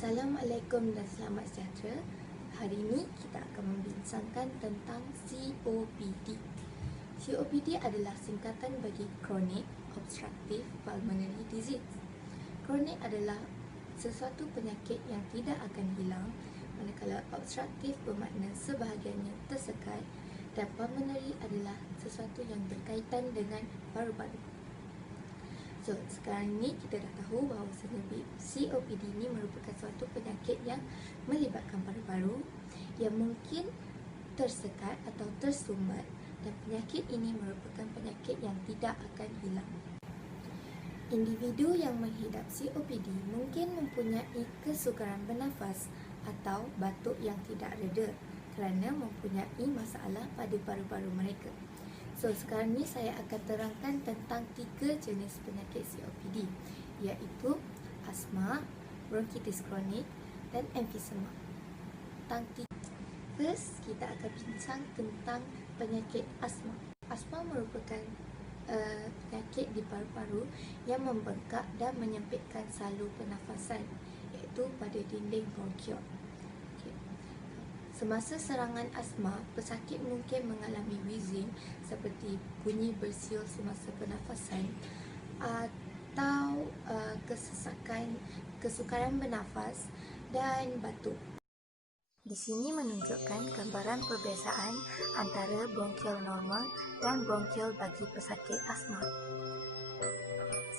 Assalamualaikum dan selamat sejahtera. Hari ini kita akan membincangkan tentang COPD. COPD adalah singkatan bagi Chronic Obstructive Pulmonary Disease. Kronik adalah sesuatu penyakit yang tidak akan hilang, manakala obstruktif bermakna sebahagiannya tersekat, dan pulmonary adalah sesuatu yang berkaitan dengan paru-paru. So, sekarang ni kita dah tahu bahawa COPD ni merupakan suatu penyakit yang melibatkan paru-paru yang mungkin tersekat atau tersumbat, dan penyakit ini merupakan penyakit yang tidak akan hilang. Individu yang menghidap COPD mungkin mempunyai kesukaran bernafas atau batuk yang tidak reda kerana mempunyai masalah pada paru-paru mereka. So, sekarang ni saya akan terangkan tentang 3 jenis penyakit COPD, iaitu asma, bronkitis kronik dan emfisema. First, kita akan bincang tentang penyakit asma. Asma merupakan penyakit di paru-paru yang membengkak dan menyempitkan salur pernafasan, iaitu pada dinding bronkiol. Semasa serangan asma, pesakit mungkin mengalami wheezing seperti bunyi bersiul semasa pernafasan atau kesukaran bernafas dan batuk. Di sini menunjukkan gambaran perbezaan antara bronkial normal dan bronkial bagi pesakit asma.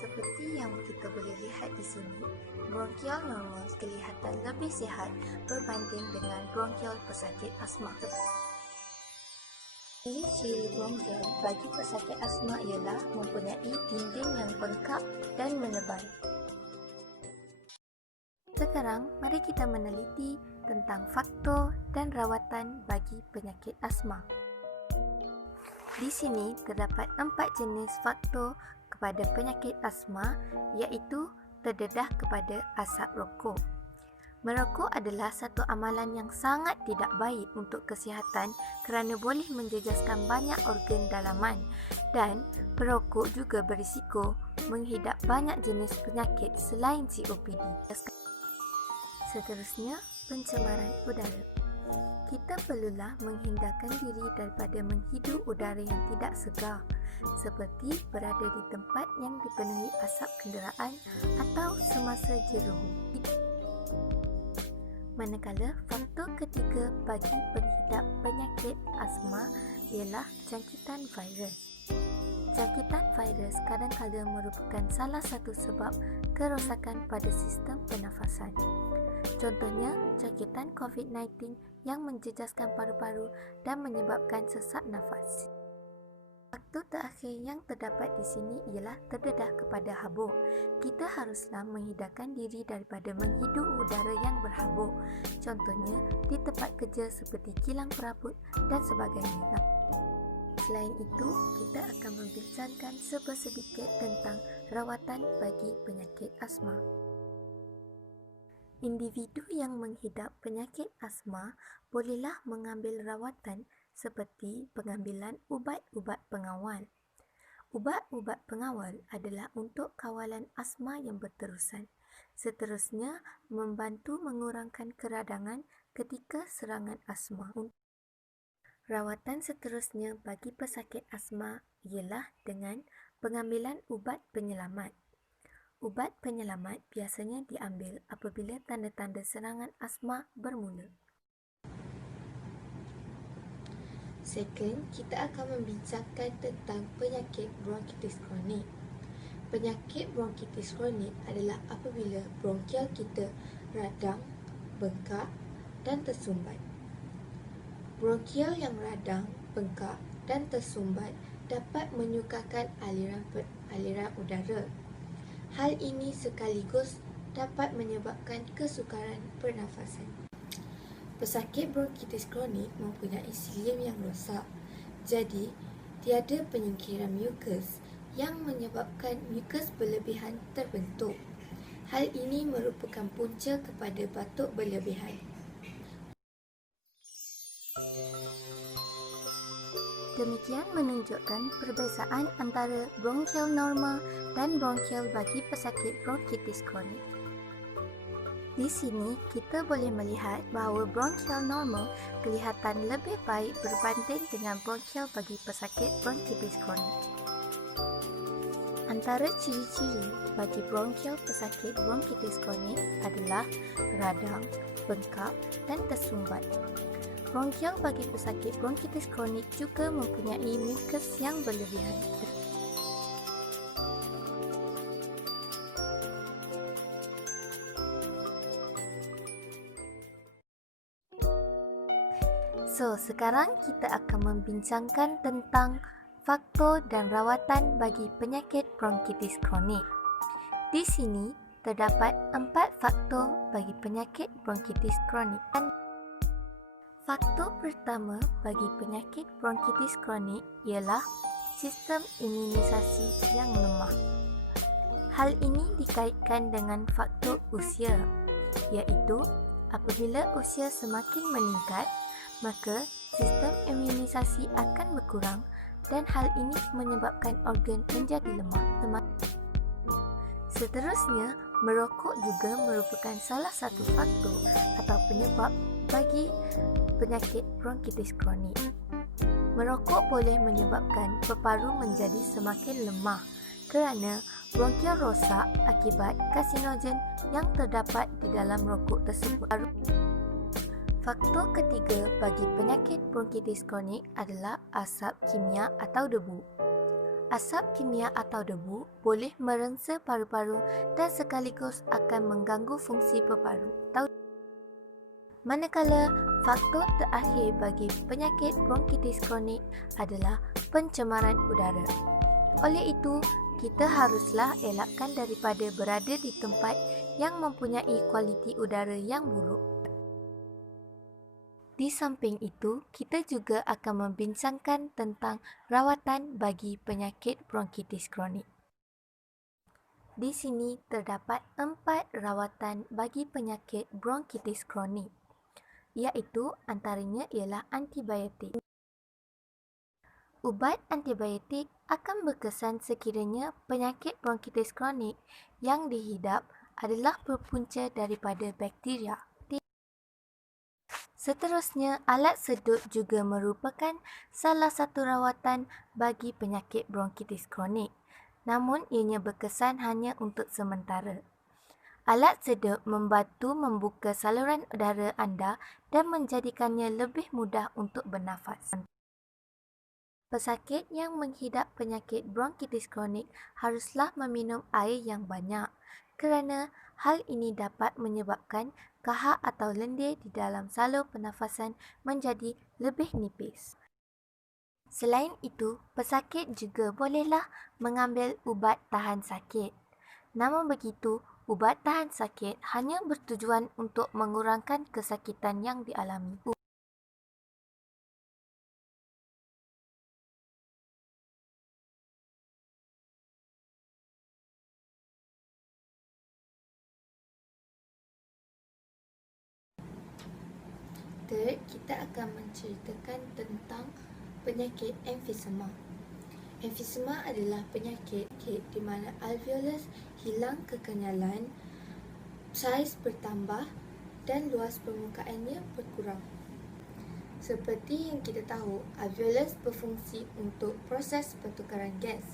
Seperti yang kita boleh lihat di sini, bronkial normal kelihatan lebih sihat berbanding dengan bronkial pesakit asma. Ciri-ciri bronkial bagi pesakit asma ialah mempunyai dinding yang bengkak dan menebal. Sekarang, mari kita meneliti tentang faktor dan rawatan bagi penyakit asma. Di sini terdapat 4 jenis faktor kepada penyakit asma, iaitu terdedah kepada asap rokok. Merokok adalah satu amalan yang sangat tidak baik untuk kesihatan kerana boleh menjejaskan banyak organ dalaman, dan perokok juga berisiko menghidap banyak jenis penyakit selain COPD. Seterusnya, pencemaran udara. Kita perlulah menghindarkan diri daripada menghidup udara yang tidak segar, seperti berada di tempat yang dipenuhi asap kenderaan atau semasa jeruhu. Manakala faktor ketiga bagi penghidap penyakit asma ialah jangkitan virus. Jangkitan virus kadang-kadang merupakan salah satu sebab kerosakan pada sistem pernafasan. Contohnya, jangkitan COVID-19 yang menjejaskan paru-paru dan menyebabkan sesak nafas. Faktor terakhir yang terdapat di sini ialah terdedah kepada habuk. Kita haruslah menghindarkan diri daripada menghidup udara yang berhabuk. Contohnya, di tempat kerja seperti kilang perabot dan sebagainya. Selain itu, kita akan membincangkan sedikit tentang rawatan bagi penyakit asma. Individu yang menghidap penyakit asma bolehlah mengambil rawatan seperti pengambilan ubat-ubat pengawal. Ubat-ubat pengawal adalah untuk kawalan asma yang berterusan. Seterusnya, membantu mengurangkan keradangan ketika serangan asma. Rawatan seterusnya bagi pesakit asma ialah dengan pengambilan ubat penyelamat. Ubat penyelamat biasanya diambil apabila tanda-tanda serangan asma bermula. Second, kita akan membincangkan tentang penyakit bronkitis kronik. Penyakit bronkitis kronik adalah apabila bronkial kita radang, bengkak dan tersumbat. Bronkial yang radang, bengkak dan tersumbat dapat menyukarkan aliran udara. Hal ini sekaligus dapat menyebabkan kesukaran pernafasan. Pesakit bronkitis kronik mempunyai silium yang rosak, jadi tiada penyingkiran mukus yang menyebabkan mukus berlebihan terbentuk. Hal ini merupakan punca kepada batuk berlebihan. Demikian menunjukkan perbezaan antara bronkial normal dan bronkial bagi pesakit bronkitis kronik. Di sini kita boleh melihat bahawa bronkial normal kelihatan lebih baik berbanding dengan bronkial bagi pesakit bronkitis kronik. Antara ciri-ciri bagi bronkial pesakit bronkitis kronik adalah radang, bengkak dan tersumbat. Bronkial bagi pesakit bronkitis kronik juga mempunyai mukus yang berlebihan. Sekarang kita akan membincangkan tentang faktor dan rawatan bagi penyakit bronkitis kronik. Di sini terdapat 4 faktor bagi penyakit bronkitis kronik. Faktor pertama bagi penyakit bronkitis kronik ialah sistem imunisasi yang lemah. Hal ini dikaitkan dengan faktor usia, iaitu apabila usia semakin meningkat, maka sistem imunisasi akan berkurang dan hal ini menyebabkan organ menjadi lemah. Seterusnya, merokok juga merupakan salah satu faktor atau penyebab bagi penyakit bronkitis kronik. Merokok boleh menyebabkan paru-paru menjadi semakin lemah kerana bronkial rosak akibat karsinogen yang terdapat di dalam rokok tersebut. Faktor ketiga bagi penyakit bronkitis kronik adalah asap kimia atau debu. Asap kimia atau debu boleh merengsa paru-paru dan sekaligus akan mengganggu fungsi paru-paru. Manakala faktor terakhir bagi penyakit bronkitis kronik adalah pencemaran udara. Oleh itu, kita haruslah elakkan daripada berada di tempat yang mempunyai kualiti udara yang buruk. Di samping itu, kita juga akan membincangkan tentang rawatan bagi penyakit bronkitis kronik. Di sini terdapat 4 rawatan bagi penyakit bronkitis kronik, iaitu antaranya ialah antibiotik. Ubat antibiotik akan berkesan sekiranya penyakit bronkitis kronik yang dihidap adalah berpunca daripada bakteria. Seterusnya, alat sedut juga merupakan salah satu rawatan bagi penyakit bronkitis kronik, namun ianya berkesan hanya untuk sementara. Alat sedut membantu membuka saluran udara anda dan menjadikannya lebih mudah untuk bernafas. Pesakit yang menghidap penyakit bronkitis kronik haruslah meminum air yang banyak kerana hal ini dapat menyebabkan kahak atau lendir di dalam salur pernafasan menjadi lebih nipis. Selain itu, pesakit juga bolehlah mengambil ubat tahan sakit. Namun begitu, ubat tahan sakit hanya bertujuan untuk mengurangkan kesakitan yang dialami. Kita akan menceritakan tentang penyakit emfisema. Emfisema adalah penyakit di mana alveolus hilang kekenyalan, saiz bertambah dan luas permukaannya berkurang. Seperti yang kita tahu, alveolus berfungsi untuk proses pertukaran gas.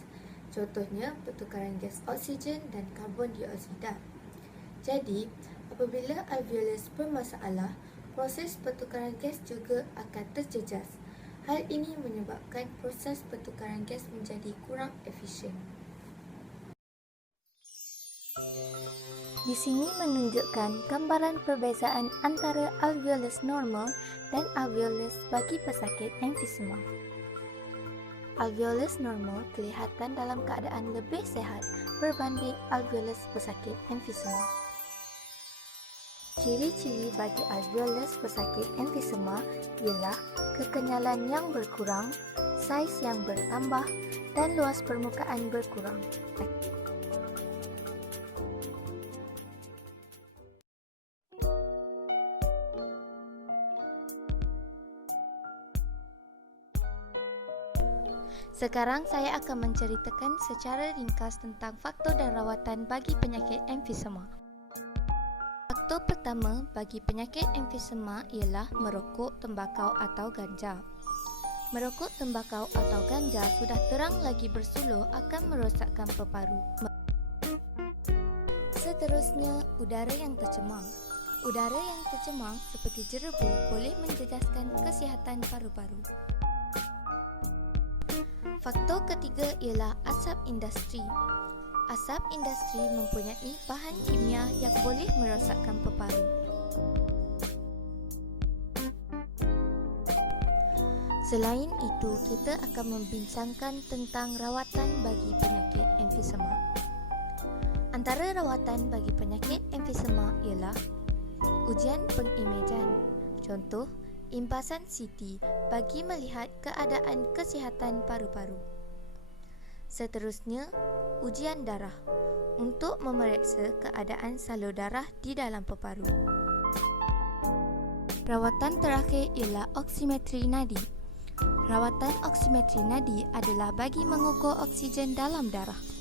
Contohnya, pertukaran gas oksigen dan karbon dioksida. Jadi, apabila alveolus bermasalah, proses pertukaran gas juga akan terjejas. Hal ini menyebabkan proses pertukaran gas menjadi kurang efisien. Di sini menunjukkan gambaran perbezaan antara alveolus normal dan alveolus bagi pesakit emfisema. Alveolus normal kelihatan dalam keadaan lebih sihat berbanding alveolus pesakit emfisema. Ciri-ciri bagi alveolus pesakit emfisema ialah kekenyalan yang berkurang, saiz yang bertambah dan luas permukaan berkurang. Sekarang saya akan menceritakan secara ringkas tentang faktor dan rawatan bagi penyakit emfisema. Faktor pertama bagi penyakit emfisema ialah merokok, tembakau atau ganja. Merokok, tembakau atau ganja sudah terang lagi bersuluh akan merosakkan paru-paru. Seterusnya, udara yang tercemar. Udara yang tercemar seperti jerebu boleh menjejaskan kesihatan paru-paru. Faktor ketiga ialah asap industri. Asap industri mempunyai bahan kimia yang boleh merosakkan paru-paru. Selain itu, kita akan membincangkan tentang rawatan bagi penyakit emfisema. Antara rawatan bagi penyakit emfisema ialah ujian pengimejan. Contoh, impasan CT bagi melihat keadaan kesihatan paru-paru. Seterusnya, ujian darah untuk memeriksa keadaan salur darah di dalam paru-paru. Rawatan terakhir ialah oksimetri nadi. Rawatan oksimetri nadi adalah bagi mengukur oksigen dalam darah.